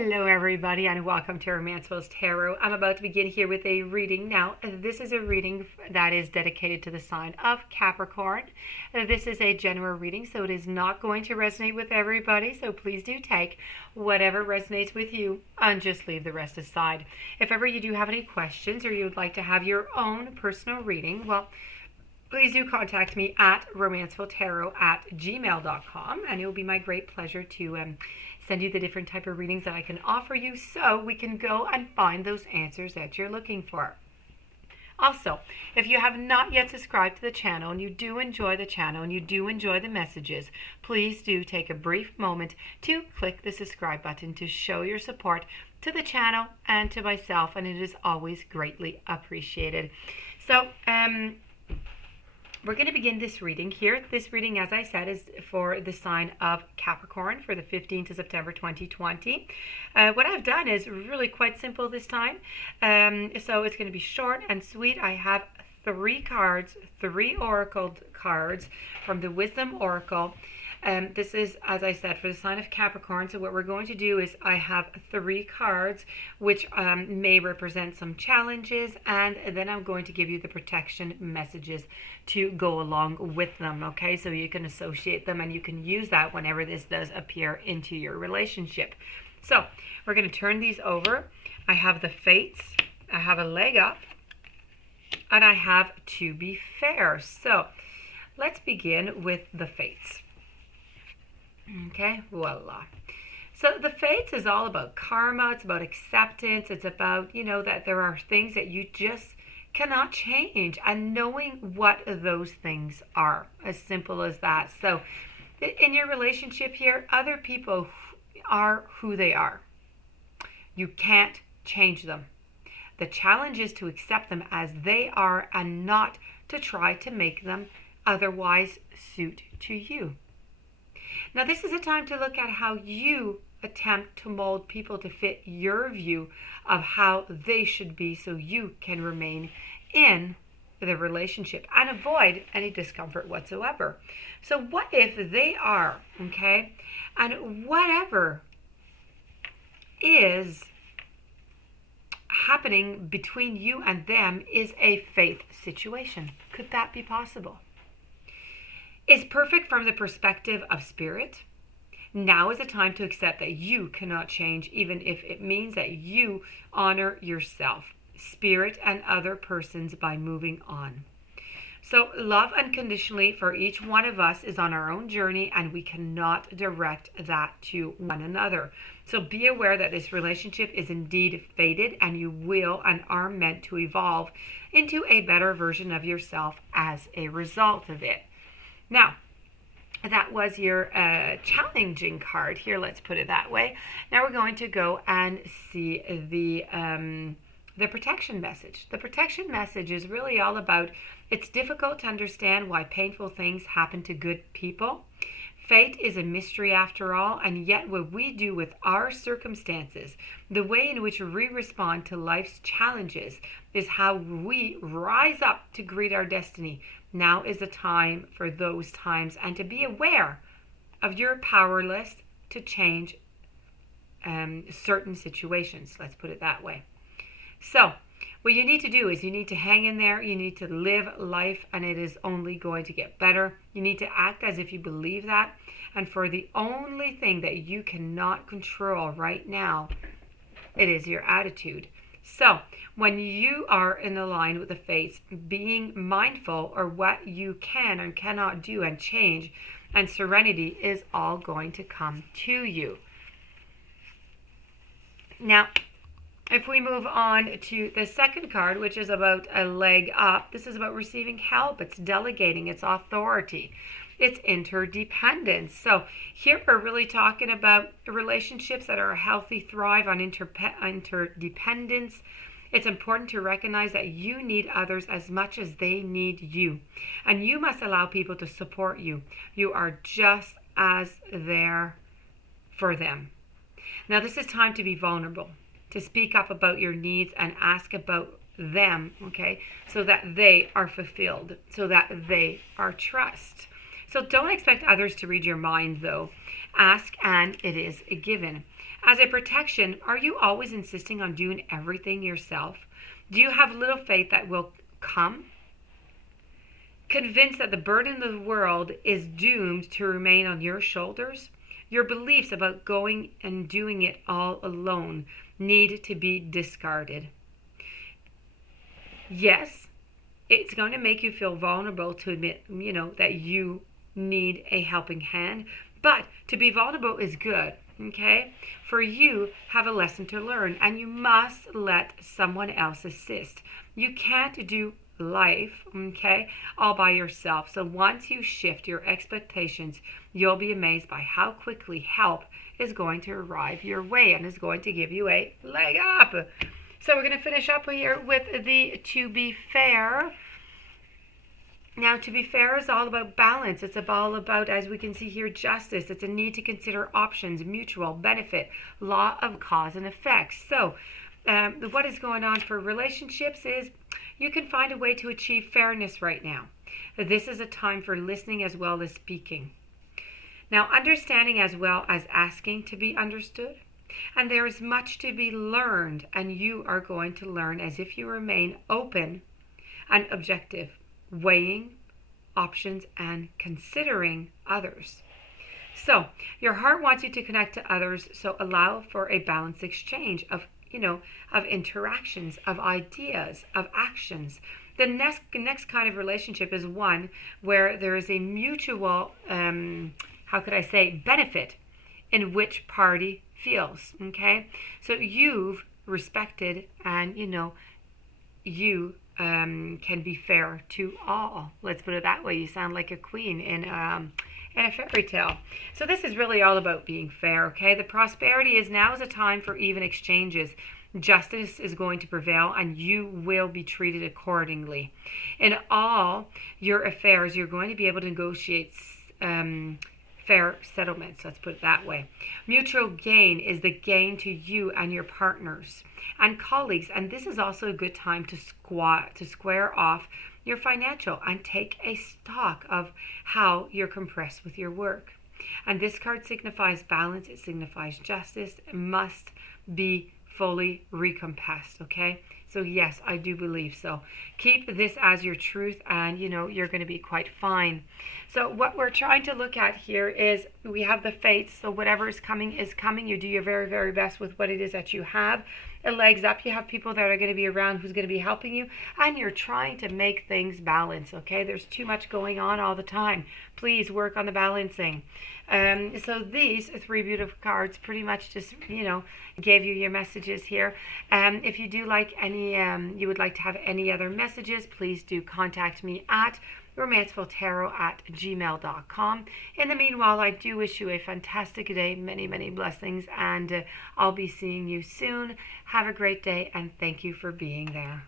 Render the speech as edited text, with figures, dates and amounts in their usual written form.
Hello everybody and welcome to Romancefull's Tarot. I'm about to begin here with a reading. Now, this is a reading that is dedicated to the sign of Capricorn. This is a general reading, so it is not going to resonate with everybody, so please do take whatever resonates with you and just leave the rest aside. If ever you do have any questions or you would like to have your own personal reading, well, please do contact me at romancefulltarot@gmail.com, and it will be my great pleasure to send you the different type of readings that I can offer you so we can go and find those answers that you're looking for. Also, if you have not yet subscribed to the channel and you do enjoy the channel and you do enjoy the messages, please do take a brief moment to click the subscribe button to show your support to the channel and to myself, and it is always greatly appreciated. So, we're going to begin this reading here. This reading, as I said, is for the sign of Capricorn for the 15th of September 2020. What I've done is really quite simple this time. So it's going to be short and sweet. I have three cards, three oracle cards from the Wisdom Oracle. This is, as I said, for the sign of Capricorn. So what we're going to do is I have three cards which may represent some challenges, and then I'm going to give you the protection messages to go along with them. Okay, so you can associate them and you can use that whenever this does appear into your relationship. So we're going to turn these over. I have the Fates, I have a Leg Up, and I have To Be Fair. So let's begin with the Fates. Okay, voila. So the Fates is all about karma. It's about acceptance. It's about, that there are things that you just cannot change, and knowing what those things are. As simple as that. So in your relationship here, other people are who they are. You can't change them. The challenge is to accept them as they are and not to try to make them otherwise suit to you. Now, this is a time to look at how you attempt to mold people to fit your view of how they should be so you can remain in the relationship and avoid any discomfort whatsoever. So what if they are, okay, and whatever is happening between you and them is a faith situation? Could that be possible? Is perfect from the perspective of spirit. Now is the time to accept that you cannot change, even if it means that you honor yourself, spirit, and other persons by moving on. So love unconditionally for each one of us is on our own journey, and we cannot direct that to one another. So be aware that this relationship is indeed fated, and you will and are meant to evolve into a better version of yourself as a result of it. Now, that was your challenging card here, let's put it that way. Now we're going to go and see the protection message. The protection message is really all about, it's difficult to understand why painful things happen to good people. Fate is a mystery after all, and yet what we do with our circumstances, the way in which we respond to life's challenges, is how we rise up to greet our destiny. Now is the time for those times, and to be aware of your powerless to change certain situations. Let's put it that way. So what you need to do is you need to hang in there. You need to live life, and it is only going to get better. You need to act as if you believe that. And for the only thing that you cannot control right now, it is your attitude. So when you are in line with the Fates, being mindful of what you can and cannot do and change, and serenity is all going to come to you. Now, if we move on to the second card, which is about a leg up, this is about receiving help. It's delegating, it's authority, it's interdependence. So here we're really talking about relationships that are healthy, thrive on interdependence. It's important to recognize that you need others as much as they need you, and you must allow people to support you. You are just as there for them. Now this is time to be vulnerable, to speak up about your needs and ask about them, okay, so that they are fulfilled, so that they are trust. So don't expect others to read your mind, though. Ask and it is a given. As a protection, are you always insisting on doing everything yourself? Do you have little faith that will come? Convinced that the burden of the world is doomed to remain on your shoulders? Your beliefs about going and doing it all alone need to be discarded. Yes, it's going to make you feel vulnerable to admit, that you need a helping hand, but to be vulnerable is good, okay? For you have a lesson to learn, and you must let someone else assist. You can't do life, okay, all by yourself. So once you shift your expectations, you'll be amazed by how quickly help is going to arrive your way and is going to give you a leg up. So we're going to finish up here with the to be fair. Now, to be fair is all about balance. It's all about, as we can see here, justice. It's a need to consider options, mutual benefit, law of cause and effect. So what is going on for relationships is you can find a way to achieve fairness right now. This is a time for listening as well as speaking. Now, understanding as well as asking to be understood. And there is much to be learned, and you are going to learn as if you remain open and objective, weighing options and considering others. So your heart wants you to connect to others, so allow for a balanced exchange of interactions, of ideas, of actions. The next kind of relationship is one where there is a mutual benefit in which party feels. Okay, so you've respected, and you can be fair to all. Let's put it that way. You sound like a queen in a fairy tale. So this is really all about being fair, okay? The prosperity is now is a time for even exchanges. Justice is going to prevail, and you will be treated accordingly. In all your affairs, you're going to be able to negotiate fair settlements. Let's put it that way. Mutual gain is the gain to you and your partners and colleagues, and this is also a good time to square off your financial and take a stock of how you're compressed with your work. And this card signifies balance. It signifies justice. It must be fully recompassed, okay? So yes, I do believe so. Keep this as your truth, and you're going to be quite fine. So what we're trying to look at here is we have the fates. So whatever is coming is coming. You do your very, very best with what it is that you have. It legs up. You have people that are going to be around who's going to be helping you, and you're trying to make things balance, okay? There's too much going on all the time. Please work on the balancing. So these three beautiful cards pretty much just, gave you your messages here. If you do like any, you would like to have any other messages, please do contact me at romancefulltarot@gmail.com. In the meanwhile, I do wish you a fantastic day, many, many blessings, and I'll be seeing you soon. Have a great day, and thank you for being there.